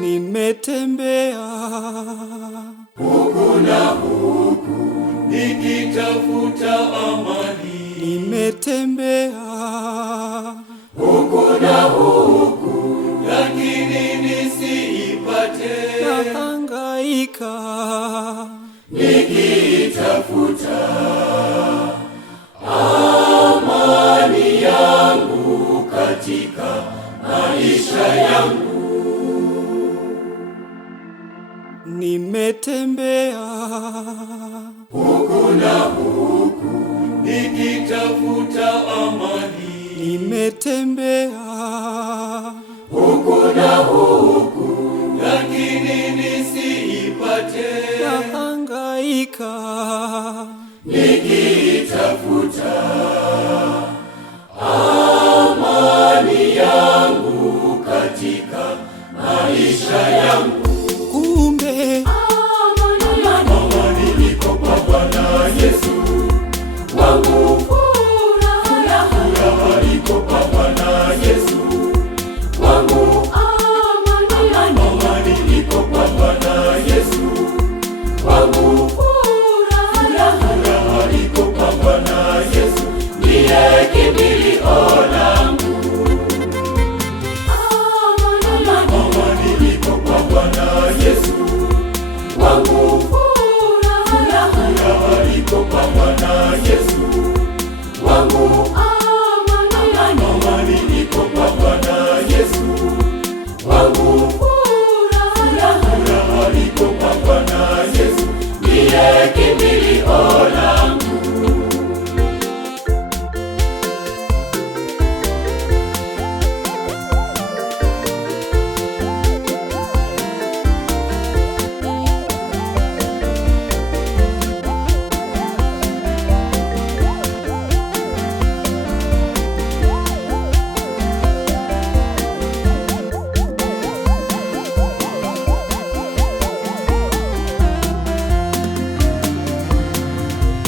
Nimetembea huku na huku nikitafuta amani. Nimetembea huku na huku lakini nisiipate. Nahangaika nikitafuta amani yangu katika maisha yangu. Nimetembea huku na huku nikitafuta amani. Nimetembea huku na huku lakini nisiipate. Nahangaika nikitafuta amani yangu katika maisha yangu. Kumbe amani iko kwa Bwana Yesu wangu. Furaha iko kwa Bwana Yesu wangu. Amani iko kwa Bwana Yesu wangu. Furaha iko kwa Bwana Yesu, ndiye kimbilio langu. Amani iko kwa Bwana Yesu wangu. Furaha iko kwa Bwana Yesu wangu. Amani iko kwa Bwana Yesu wangu. Furaha iko kwa Bwana Yesu, ndiye kimbilio langu.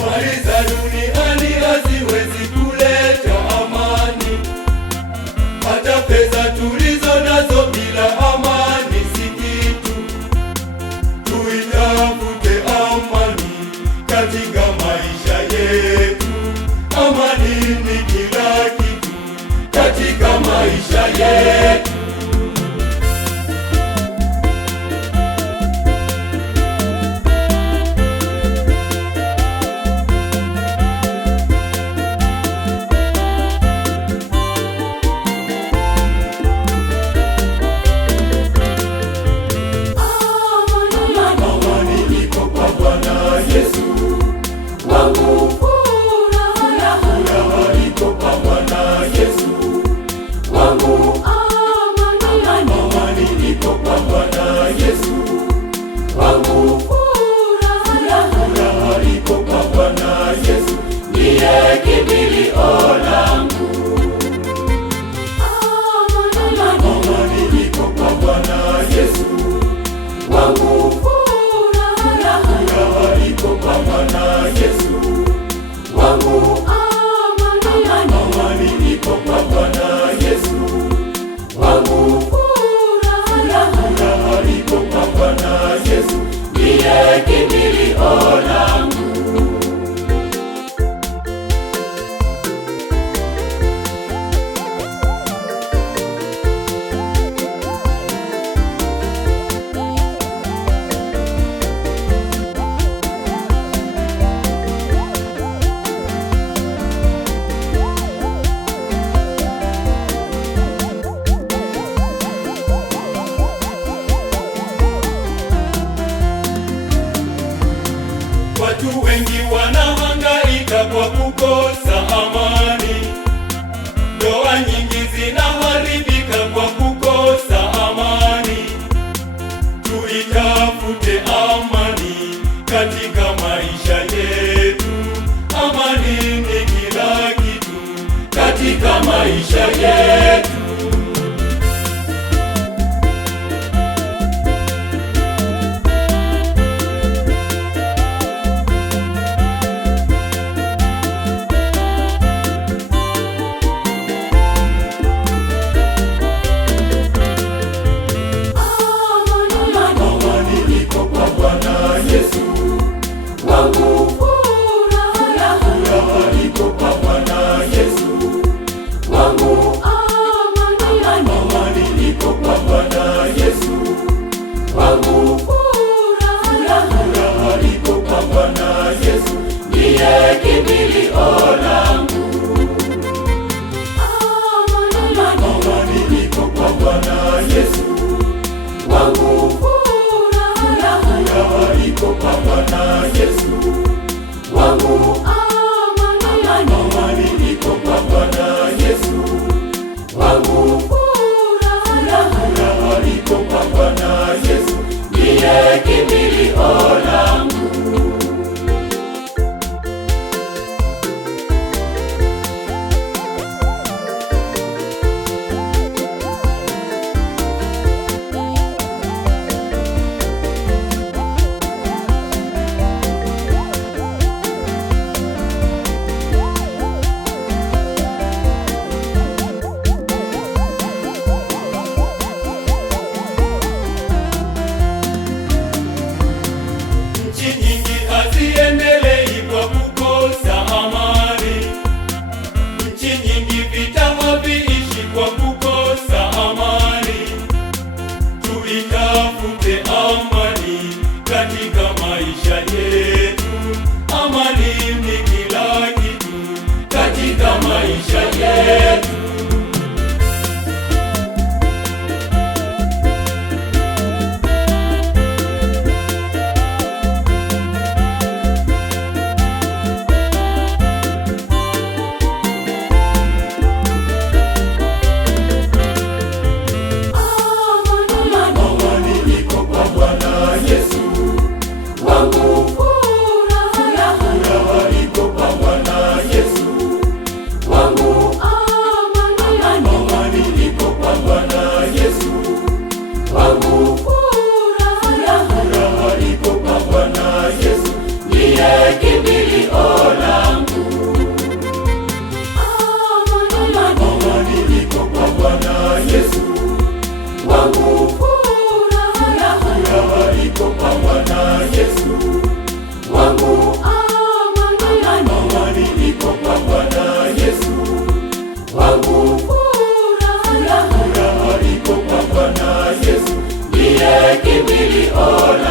Mali za duniani haziwezi kuleta amani, hata pesa tulizo nazo bila amani si kitu. Tuitafute amani katika maisha yetu. Amani ni kila kitu katika maisha yetu. Yesu wangu. Furaha iko kwa Bwana Yesu wangu. Amani iko kwa Bwana Yesu wangu. Furaha iko kwa Bwana Yesu, ndiye kimbilio langu. Amani iko kwa Bwana Yesu wangu. Furaha iko kwa Bwana Yesu wangu. Amani iko kwa Bwana Yesu wangu. Furaha iko kwa Bwana Yesu, ndiye kimbilio langu. Watu wengi wanahangaika kwa kukosa amani. Ndoa nyingi zinaharibika kwa kukosa amani. Tuitafute amani katika maisha yetu. Amani ni kila kitu katika maisha yetu. wangu, furaha iko kwa Bwana Yesu, ndiye kimbilio langu. Amani iko kwa Bwana Yesu wangu, furaha iko kwa Bwana Yesu wangu, amani iko kwa Bwana Yesu wangu, furaha iko kwa Bwana Yesu, ndiye kimbilio langu.